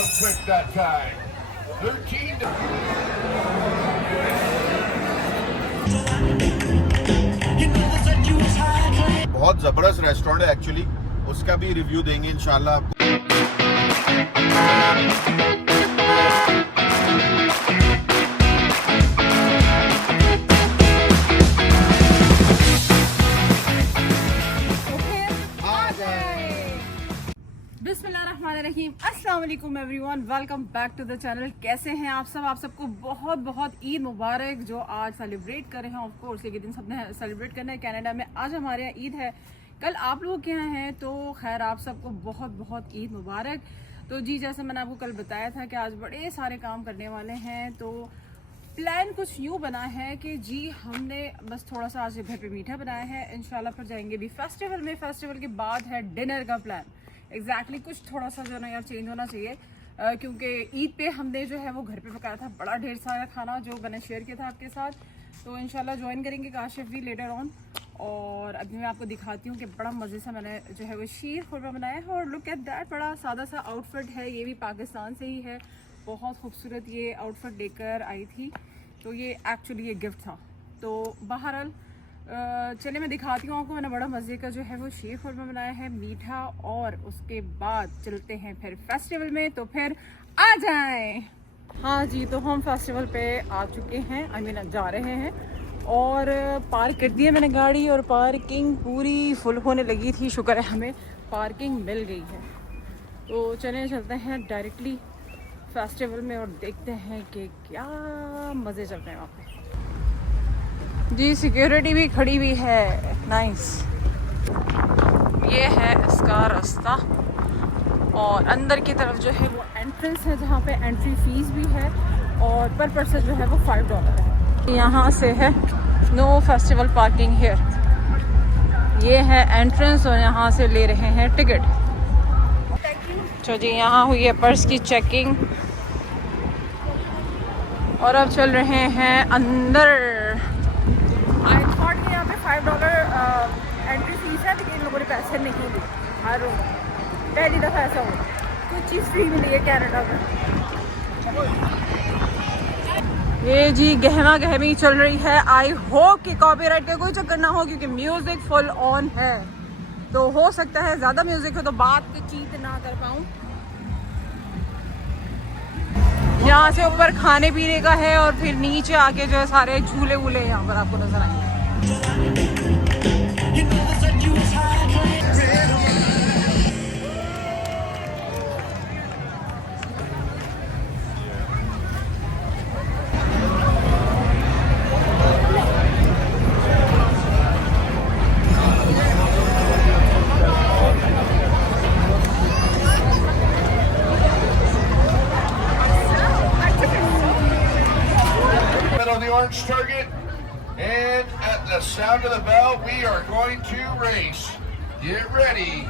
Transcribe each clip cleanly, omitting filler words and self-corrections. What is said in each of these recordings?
out quick that time. 13 to... बहुत ज़बरदस्त restaurant है एक्चुअली, उसका भी रिव्यू देंगे इंशाल्लाह। बिस्मिल्लाहिर्रहमानिर्रहीम, अस्सलाम वालेकुम everyone, welcome back to the channel. कैसे हैं आप सब? आप सबको बहुत बहुत ईद मुबारक जो आज सेलिब्रेट कर रहे हैं। ऑफ कोर्स ये दिन सबने सेलिब्रेट करना है कनाडा में। आज हमारे यहाँ ईद है, कल आप लोग के यहाँ हैं, तो खैर आप सबको बहुत बहुत ईद मुबारक। तो जी जैसे मैंने आपको कल बताया था कि आज बड़े सारे काम करने वाले हैं, तो प्लान कुछ यूँ बना है कि जी हमने बस थोड़ा सा आज घर पे मीठा बनाया है, इंशाल्लाह फिर जाएंगे भी फेस्टिवल में। फेस्टिवल के बाद है डिनर का प्लान। एग्जैक्टली कुछ थोड़ा सा जो है ना यार चेंज होना चाहिए, क्योंकि ईद पे हमने जो है वो घर पे पकाया था बड़ा ढेर सारा खाना जो मैंने शेयर किया था आपके साथ। तो इंशाल्लाह ज्वाइन करेंगे काशिफ भी लेटर ऑन। और अभी मैं आपको दिखाती हूँ कि बड़ा मज़े से मैंने जो है वो शीर खुरमा बनाया है। और लुक एट दैट, बड़ा सादा सा आउटफिट है, ये भी पाकिस्तान से ही है। बहुत खूबसूरत ये आउटफिट लेकर आई थी, तो ये एक्चुअली ये गिफ्ट था। तो बहरहाल चले मैं दिखाती हूँ आपको। मैंने बड़ा मज़े का जो है वो शीर खुरमा बनाया है मीठा, और उसके बाद चलते हैं फिर फेस्टिवल में, तो फिर आ जाएं। हाँ जी, तो हम फेस्टिवल पे आ चुके हैं, आई मीन जा रहे हैं। और पार्क कर दी है मैंने गाड़ी, और पार्किंग पूरी फुल होने लगी थी। शुक्र है हमें पार्किंग मिल गई है। तो चले चलते हैं डायरेक्टली फेस्टिवल में और देखते हैं कि क्या मज़े चल रहे हैं वहाँ पे। जी सिक्योरिटी भी खड़ी हुई है, नाइस। ये है इसका रास्ता, और अंदर की तरफ जो है वो एंट्रेंस है, जहाँ पे एंट्री फीस भी है, और पर पर्सन जो है वो $5 है। यहाँ से है नो फेस्टिवल पार्किंग हियर। ये है एंट्रेंस, और यहाँ से ले रहे हैं टिकट। तो जी यहाँ हुई है पर्स की चेकिंग, और अब चल रहे हैं अंदर। आई थॉट कि यहाँ पे $5 एंट्री फीस है, लेकिन इन लोगों ने पैसे नहीं दिए। हर पहली दफ़ा ऐसा हो, कुछ चीज़ फ्री मिली है कनाडा में। ये जी गहमा गहमी चल रही है। आई होप कि कॉपीराइट का कोई चक्कर ना हो, क्योंकि म्यूज़िक फुल ऑन है। तो हो सकता है ज़्यादा म्यूज़िक हो तो बातचीत ना कर पाऊँ। यहाँ से ऊपर खाने पीने का है, और फिर नीचे आके जो है सारे झूले वूले यहाँ पर आपको नजर आएंगे। Orange target, and at the sound of the bell we are going to race. Get ready,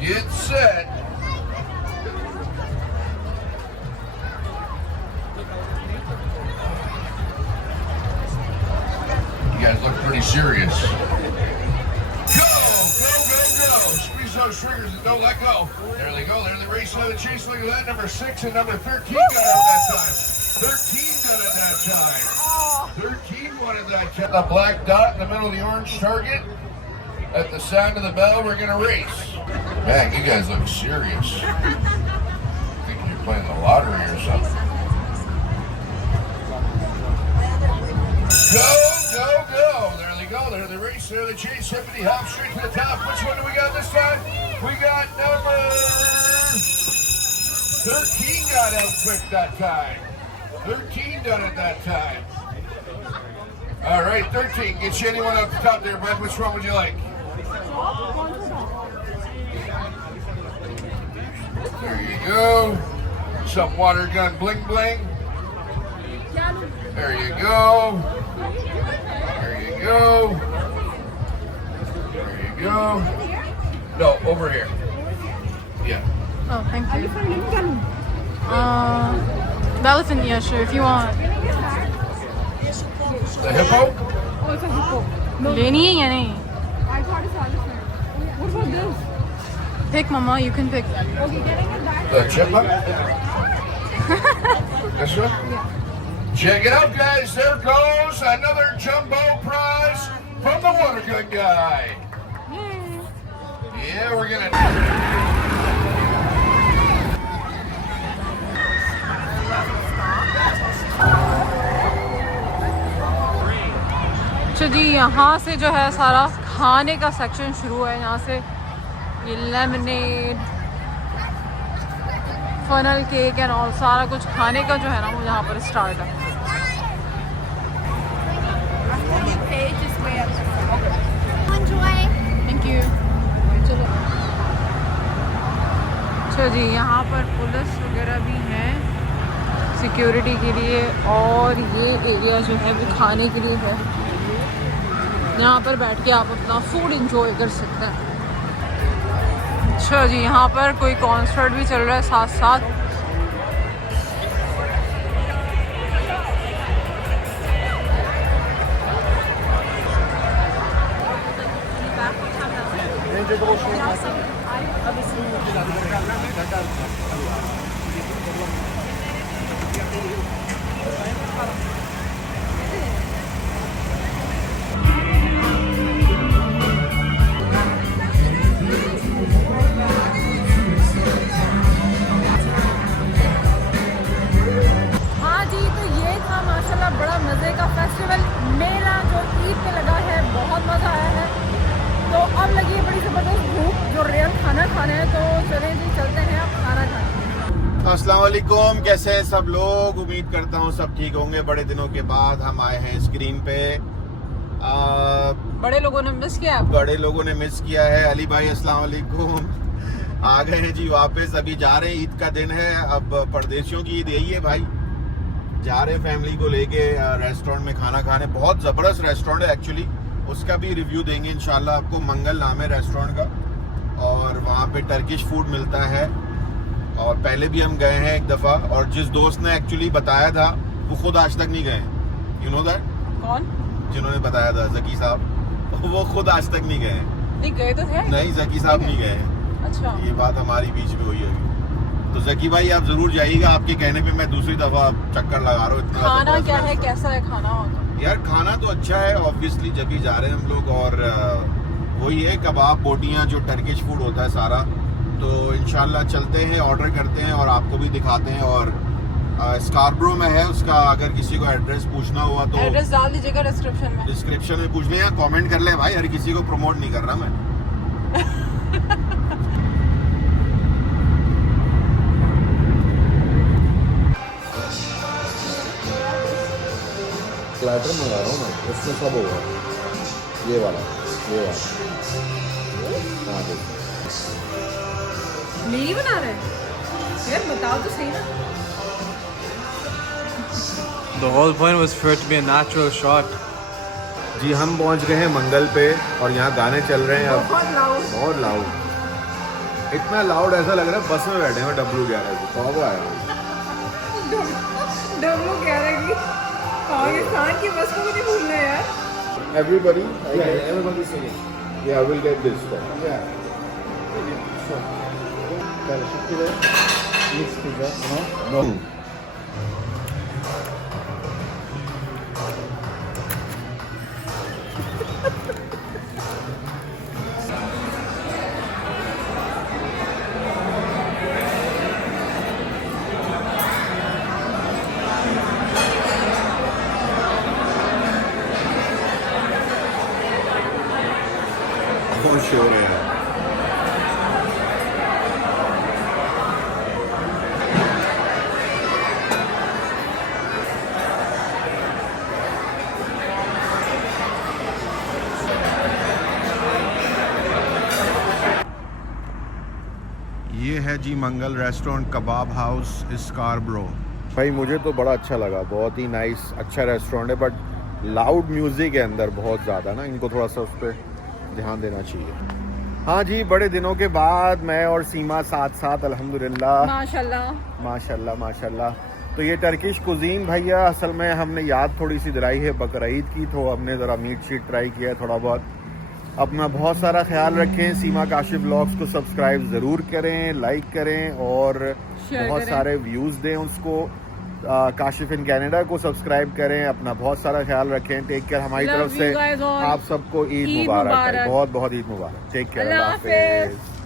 get set. You guys look pretty serious. Go, go, go, go. Squeeze those triggers and don't let go. There they go, they're the race of the chase. Look at that, number 6 and number 13 got out that time. 13 got it that time. 13 wanted that time. The black dot in the middle of the orange target. At the sound of the bell, we're going to race. Man, you guys look serious. I think you're playing the lottery or something. Go, go, go. There they go. They're the race. They're the chase. Hippity hop straight to the top. Which one do we got this time? We got number 13 got out quick that time. 13 done it that time. All right, 13. Get you anyone up the top there, Brad. Which one would you like? There you go. Some water gun bling bling. There you go. There you go. There you go. No, over here. Yeah. Oh, thank you. The elephant, yeah, sure, if you want. The hippo? Oh, it's a hippo. No. लेनी है या नहीं? I thought it's elephant. What about this? Pick, Mama. You can pick. Okay, getting it back. The chipmunk? This one? Check it out, guys. There goes another jumbo prize from the water gun guy. Yeah, we're gonna. अच्छा जी, यहाँ से जो है सारा खाने का section शुरू है। यहाँ से ये लेमनेड, फनल केक एंड और सारा कुछ खाने का जो है ना वो यहाँ पर स्टार्ट है। Thank you. चलो अच्छा जी, यहाँ पर पुलिस वगैरह भी हैं सिक्योरिटी के लिए, और ये एरिया जो है वो खाने के लिए है। यहाँ पर बैठ के आप अपना फूड एंजॉय कर सकते हैं। अच्छा जी, यहाँ पर कोई कॉन्सर्ट भी चल रहा है साथ साथ। बड़ा मज़े का फेस्टिवल मेला जो ईद पे लगा है, बहुत मज़ा आया है। तो अब लगी है बड़ी ज़बरदस्त भूख, जो रियल खाना खाना है। तो चलें जी, चलते हैं अब खाना खाने। अस्सलाम वालेकुम, कैसे हैं सब लोग? उम्मीद करता हूँ सब ठीक होंगे। बड़े दिनों के बाद हम आए हैं स्क्रीन पे। बड़े लोगों ने मिस किया, बड़े लोगों ने मिस किया है। अली भाई अस्सलाम वालेकुम, आ गए हैं जी वापस। अभी जा रहे हैं, ईद का दिन है। अब परदेशियों की ईद यही है भाई। जा रहे हैं फैमिली को लेके रेस्टोरेंट में खाना खाने। बहुत ज़बरदस्त रेस्टोरेंट है एक्चुअली, उसका भी रिव्यू देंगे इंशाल्लाह आपको। मंगल नाम है रेस्टोरेंट का, और वहाँ पे टर्किश फूड मिलता है। और पहले भी हम गए हैं एक दफ़ा, और जिस दोस्त ने एक्चुअली बताया था वो खुद आज तक नहीं गए। You know that? कौन? जिन्होंने बताया था, जकी साहब, वो खुद आज तक नहीं गए। नहीं गए तो थे? नहीं, जकी साहब नहीं गए। अच्छा, ये बात हमारी बीच में हुई है। तो जकी भाई आप जरूर जाइएगा, आपके कहने पे मैं दूसरी दफा चक्कर लगा रहा हूँ। खाना क्या है, कैसा है खाना वहाँ का? यार खाना तो अच्छा है ऑब्वियसली, जब भी जा रहे हैं हम लोग। और वही है, कबाब, बोटियाँ, जो टर्किश फूड होता है सारा। तो इंशाल्लाह चलते हैं, ऑर्डर करते हैं और आपको भी दिखाते हैं। और स्कारब्रो में है उसका, अगर किसी को एड्रेस पूछना हुआ तो एड्रेस डाल दीजिएगा डिस्क्रिप्शन में पूछ लें या कमेंट कर ले भाई। हर किसी को प्रमोट नहीं कर रहा मैं। प्लेटर मंगा रहा हूँ मैं, उसमें सब होगा। ये वाला हाँ देखो। मेरी बना रहे हैं यार, बताओ तो सही ना। The whole point was for it to be a natural shot. जी हम पहुंच गए हैं मंगल पे, और यहाँ गाने चल रहे हैं अब बहुत लाउड। इतना लाउड ऐसा लग रहा है बस में बैठे हैं W11 कब आया। W11 की पाकिस्तान की बस को नहीं भूलना यार। Everybody singing. Yeah, I will get this one. Yeah. So, mixed pizza, no? No. बहुत शोर है यार। ये है जी मंगल रेस्टोरेंट, कबाब हाउस, स्कारब्रो। भाई मुझे तो बड़ा अच्छा लगा, बहुत ही नाइस, अच्छा रेस्टोरेंट है। बट लाउड म्यूज़िक है अंदर बहुत ज़्यादा ना, इनको थोड़ा सा उस पर ध्यान देना चाहिए। हाँ जी, बड़े दिनों के बाद मैं और सीमा साथ साथ अल्हम्दुलिल्लाह माशाल्लाह माशाल्लाह। तो ये टर्किश कुजीन भैया, असल में हमने याद थोड़ी सी दिलाई है बकरीद की, तो हमने ज़रा मीट शीट ट्राई किया है थोड़ा बहुत। अपना बहुत सारा ख्याल रखें। सीमा काशिफ व्लॉग्स को सब्सक्राइब ज़रूर करें, लाइक करें और शेयर बहुत करें। सारे व्यूज़ दें उसको। काशिफ इन कनाडा को सब्सक्राइब करें। अपना बहुत सारा ख्याल रखें। Take care. हमारी Love तरफ you से guys all. आप सबको ईद ईद मुबारक। मुबारक। बहुत बहुत ईद मुबारक। Take care. अल्लाह अल्लाह हाफिज़। हाफिज़।